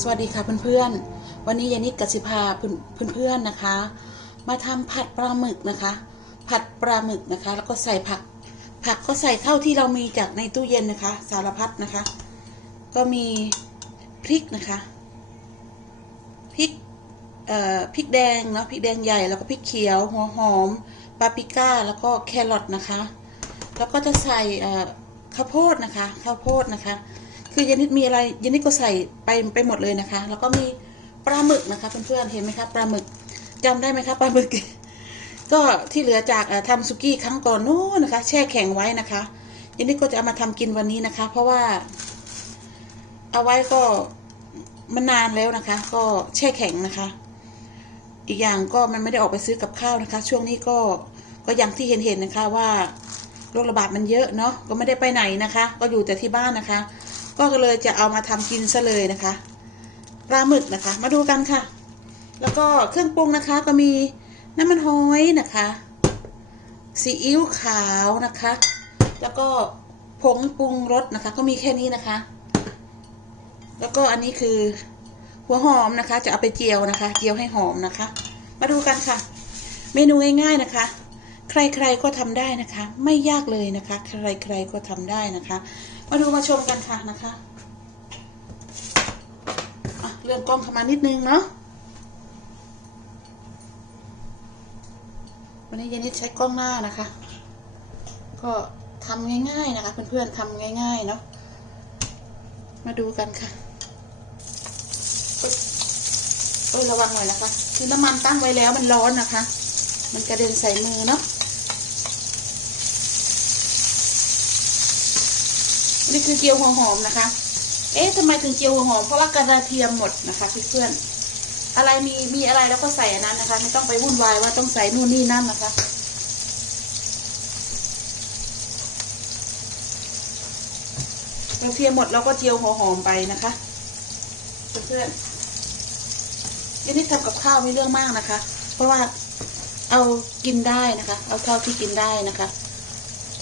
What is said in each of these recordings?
สวัสดีค่ะเพื่อนๆ วันนี้ยานิดกสิภาเพื่อนๆนะคะ มาทำผัดปลาหมึกนะคะ ผัดปลาหมึกนะคะ แล้วก็ใส่ผัก ผักก็ใส่เท่าที่เรามีจากในตู้เย็นนะคะ สารพัดนะคะ ก็มีพริกนะคะพริกเอ่อพริกแดงเนาะพริกแดงใหญ่แล้วก็พริกเขียวหัวหอมปาปริก้าแล้วก็แครอทนะคะ แล้วก็จะใส่เอ่อข้าวโพดนะคะข้าวโพดนะคะ คือยานิดมีอะไรยานิดก็ใส่ไปไปหมดเลยนะคะ แล้วก็มีปลาหมึกนะคะเพื่อนๆเห็นไหมคะปลาหมึกจำได้ไหมคะปลาหมึก ก็ที่เหลือจากเอ่อทำสุกี้ครั้งก่อนนู้นนะคะ แช่แข็งไว้นะคะยานิดก็จะเอามาทำกินวันนี้นะคะ เพราะว่า เอาไว้ก็มันนานแล้วนะคะ ก็แช่แข็งนะคะ อีกอย่างก็มันไม่ได้ออกไปซื้อกับข้าวนะคะ ช่วงนี้ก็ก็อย่างที่เห็นเห็นนะคะว่าโรคระบาดมันเยอะเนาะก็ไม่ได้ไปไหนนะคะ ก็อยู่แต่ที่บ้านนะคะ ก็เลยจะเอามาทำกินซะเลยนะคะปลาหมึกนะคะ มาดูกันค่ะ แล้วก็เครื่องปรุงนะคะก็มีน้ำมันหอยนะคะซีอิ๊วขาวนะคะ แล้วก็ผงปรุงรสนะคะ ก็มีแค่นี้นะคะ แล้วก็อันนี้คือหัวหอมนะคะ จะเอาไปเจียวนะคะ เจียวให้หอมนะคะ มาดูกันค่ะ เมนูง่ายๆนะคะ ใครๆก็ทำได้นะคะ ไม่ยากเลยนะคะ ใครๆก็ทำได้นะคะ มาดูมาชมกันค่ะนะคะะเลื่อนกล้องเข้ามานิดนึงเนาะวันนี้ยานิดใช้กล้องหน้านะคะ ก็ทำง่ายๆนะคะ เพื่อนๆทำง่ายๆเนาะมาดูกันค่ะเอ้ยระวังหน่อยนะคะ คือน้ำมันตั้งไว้แล้วมันร้อนนะคะ มันกระเด็นใส่มือเนาะ นี่คือเจียวหัวหอมนะคะ เอ๊ะทำไมถึงเจียวหัวหอม เพราะว่ากระเทียมหมดนะคะเพื่อนๆอะไรมีมีอะไรแล้วก็ใส่อันนั้นนะคะ ไม่ต้องไปวุ่นวายว่าต้องใส่นู่นนี่นั่นนะคะ กระเทียมหมดเราก็เจียวหัวหอมไปนะคะเพื่อนๆยันนี่ทำกับข้าวไม่เรื่องมากนะคะ เพราะว่าเอากินได้นะคะ เอาเท่าที่กินได้นะคะ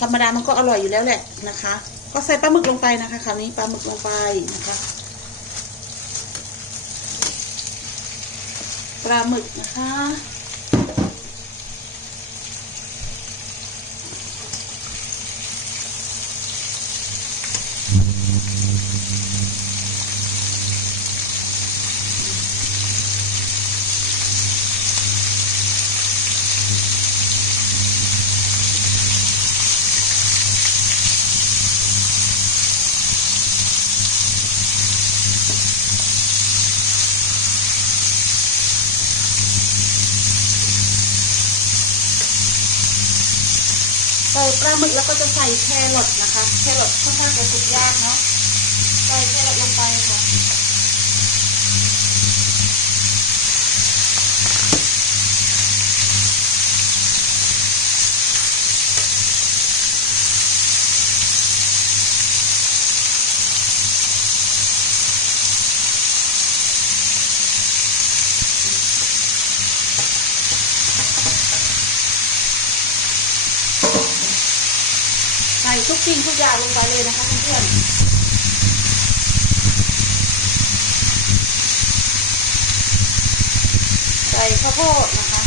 ธรรมดามันก็อร่อยอยู่แล้วแหละนะคะ ก็ใส่ปลาหมึกลงไปนะคะคราวนี้ปลาหมึกลงไปนะคะปลาหมึกนะคะ ใส่ปลาหมึกแล้วก็จะใส่แครอทนะคะ แครอทค่อนข้างจะสุกยากเนาะ ใส่แครอทลงไปค่ะ ทุกสิ่งทุกอย่างลงไปเลยนะคะเพื่อนๆใส่ข้าวโพดนะคะ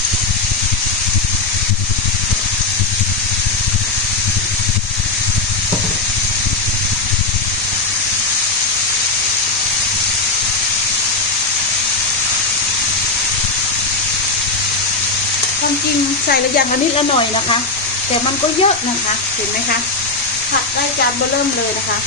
ความจริงใส่ละอย่างละนิดละหน่อยนะคะ แต่มันก็เยอะนะคะ เห็นไหมคะ ผัดได้จานเบอร์เริ่มเลยนะคะ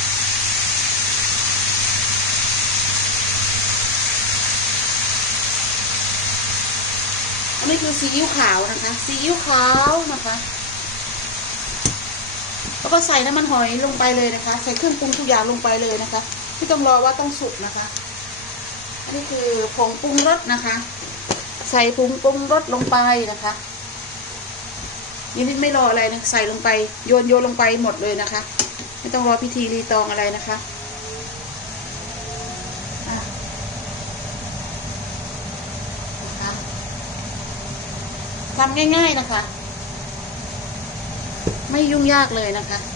อันนี้คือซีอิ๊วขาวนะคะซีอิ๊วขาวนะคะแล้วก็ใส่น้ำมันหอยลงไปเลยนะคะ ใส่เครื่องปรุงทุกอย่างลงไปเลยนะคะไม่ต้องรอว่าต้องสุกนะคะ อันนี้คือผงปรุงรสนะคะ ใส่ผงปรุงรสลงไปนะคะ นี่ไม่รออะไรนะใส่ลงไปโยนโยนลงไปหมดเลยนะคะ ไม่ต้องรอพิธีรีตองอะไรนะคะทำง่าย ๆนะคะ ไม่ยุ่งยากเลยนะคะ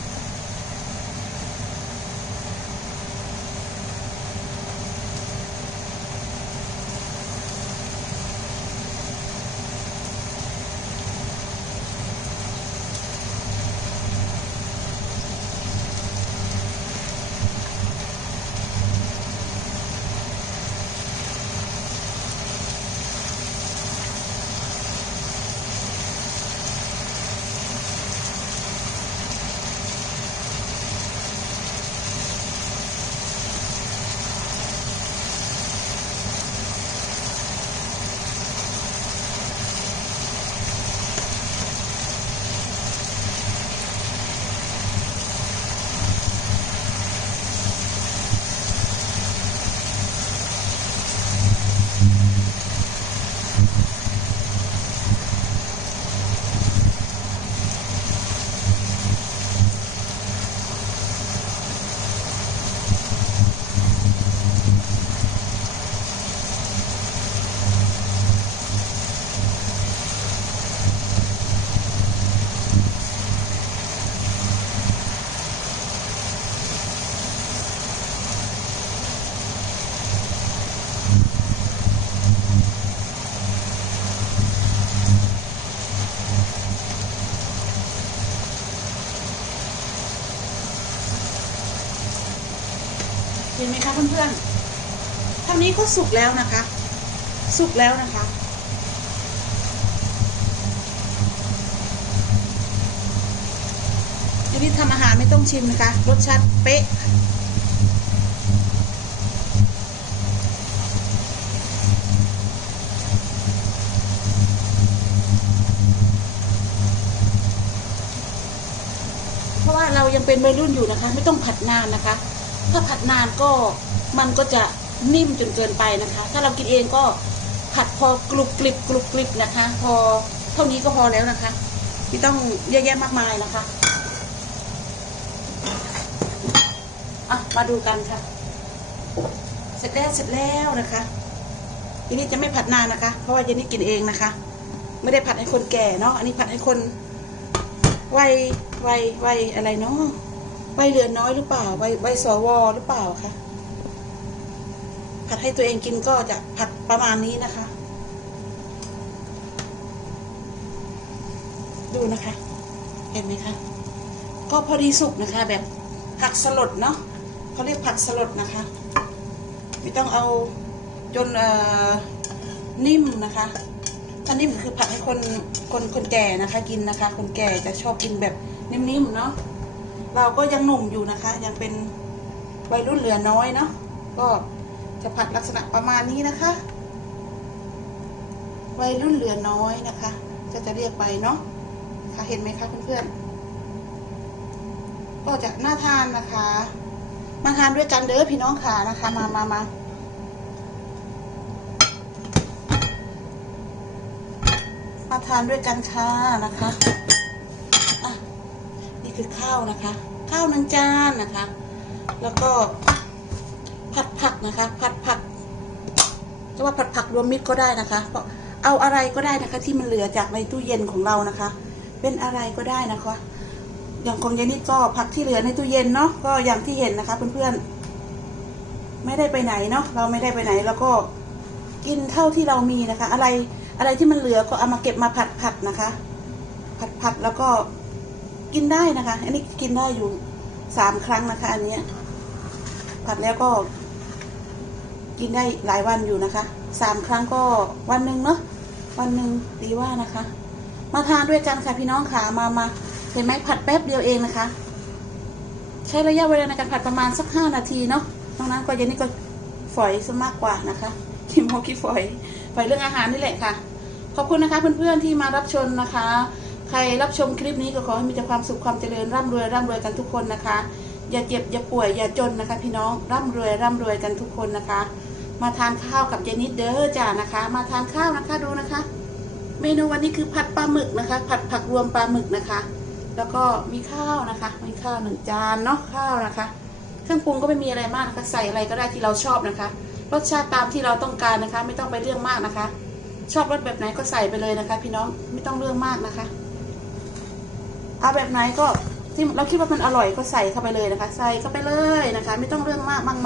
มคะเพื่อนๆทางนี้ก็สุกแล้วนะคะ สุกแล้วนะคะ อันนี้ทำอาหารไม่ต้องชิมนะคะ รสชาติเป๊ะเพราะว่าเรายังเป็นวัยรุ่นอยู่นะคะ ไม่ต้องผัดนานนะคะ ถ้าผัดนานก็มันก็จะนิ่มจนเกินไปนะคะ ถ้าเรากินเองก็ผัดพอกรุบกริบกรุบกริบนะคะ พอเท่านี้ก็พอแล้วนะคะไม่ต้องเยอะแยะมากมายนะคะอะมาดูกันค่ะ เสร็จแล้วเสร็จแล้วนะคะทีนี้จะไม่ผัดนานนะคะ เพราะว่าเย็นนี้กินเองนะคะ ไม่ได้ผัดให้คนแก่เนาะอันนี้ผัดให้คนวัยวัยวัยอะไรเนาะ วัยเหลือน้อยหรือเปล่าวัยวัยสวหรือเปล่าคะผัดให้ตัวเองกินก็จะผัดประมาณนี้นะคะ ดูนะคะ เห็นไหมคะ ก็พอดีสุกนะคะ แบบผักสลดเนาะเขาเรียกผักสลดนะคะ ไม่ต้องเอาจนเอ่อนิ่มนะคะถ้านิ่มคือผัดให้คนคนคนแก่นะคะ กินนะคะ คนแก่จะชอบกินแบบนิ่มๆเนาะ เราก็ยังหนุ่มอยู่นะคะ ยังเป็นวัยรุ่นเหลือน้อยเนาะก็จะผัดลักษณะประมาณนี้นะคะ วัยรุ่นเหลือน้อยนะคะ จะจะเรียกไปเนาะค่ะเห็นไหมคะเพื่อนๆก็จะน่าทานนะคะ มาทานด้วยกันเด้อพี่น้องขานะคะ มามามามาทานด้วยกันค่ะนะคะ คือข้าวนะคะ ข้าวหนึ่งจานนะคะ แล้วก็ผัดผักนะคะ ผัดผักจะว่าผัดผักรวมมิตรก็ได้นะคะ เพราะเอาอะไรก็ได้นะคะ ที่มันเหลือจากในตู้เย็นของเรานะคะ เป็นอะไรก็ได้นะคะ อย่างของยายนิดก็ผักที่เหลือในตู้เย็นเนาะก็อย่างที่เห็นนะคะ เพื่อนๆไม่ได้ไปไหนเนาะเราไม่ได้ไปไหน แล้วก็กินเท่าที่เรามีนะคะ อะไรอะไรที่มันเหลือก็เอามาเก็บมาผัดผัดนะคะ ผัดผัดแล้วก็ กินได้นะคะ อันนี้กินได้อยู่สามครั้งนะคะ อันนี้ผัดแล้วก็ กินได้หลายวันอยู่นะคะสามครั้งก็วันหนึ่งเนาะวันหนึ่งดีว่านะคะ มาทานด้วยกันค่ะพี่น้องขามามาเห็นไหมผัดแป๊บเดียวเองนะคะ ใช้ระยะเวลาในการผัดประมาณสักห้านาทีเนาะนอกนั้นก็เย็นนี้ก็ฝอยซะมากกว่านะคะขี้โมขี้ฝอยฝอยเรื่องอาหารนี่แหละค่ะ ขอบคุณนะคะเพื่อนๆที่มารับชมนะคะ รรับชมคลิปนี้ก็ขอให้มีแต่ความสุขความเจริญร่ำรวยร่ำรวยกันทุกคนนะคะ อย่าเจ็บอย่าป่วยอย่าจนนะคะ พี่น้องร่ำรวยร่ำรวยกันทุกคนนะคะ มาทานข้าวกับเจนิดเด้อจ้านะคะ มาทานข้าวนะคะดูนะคะ เมนูวันนี้คือผัดปลาหมึกนะคะ ผัดผักรวมปลาหมึกนะคะ แล้วก็มีข้าวนะคะมีข้าวหนึ่งจานเนาะข้าวนะคะ เครื่องปรุงก็ไม่มีอะไรมากนะคะใส่อะไรก็ได้ที่เราชอบนะคะรสชาติตามที่เราต้องการนะคะ ไม่ต้องไปเรื่องมากนะคะ ชอบรสแบบไหนก็ใส่ไปเลยนะคะ พี่น้องไม่ต้องเรื่องมากนะคะ เอาแบบไหนก็ที่เราคิดว่ามันอร่อยก็ใส่เข้าไปเลยนะคะ ใส่เข้าไปเลยนะคะ ไม่ต้องเรื่องมากมาก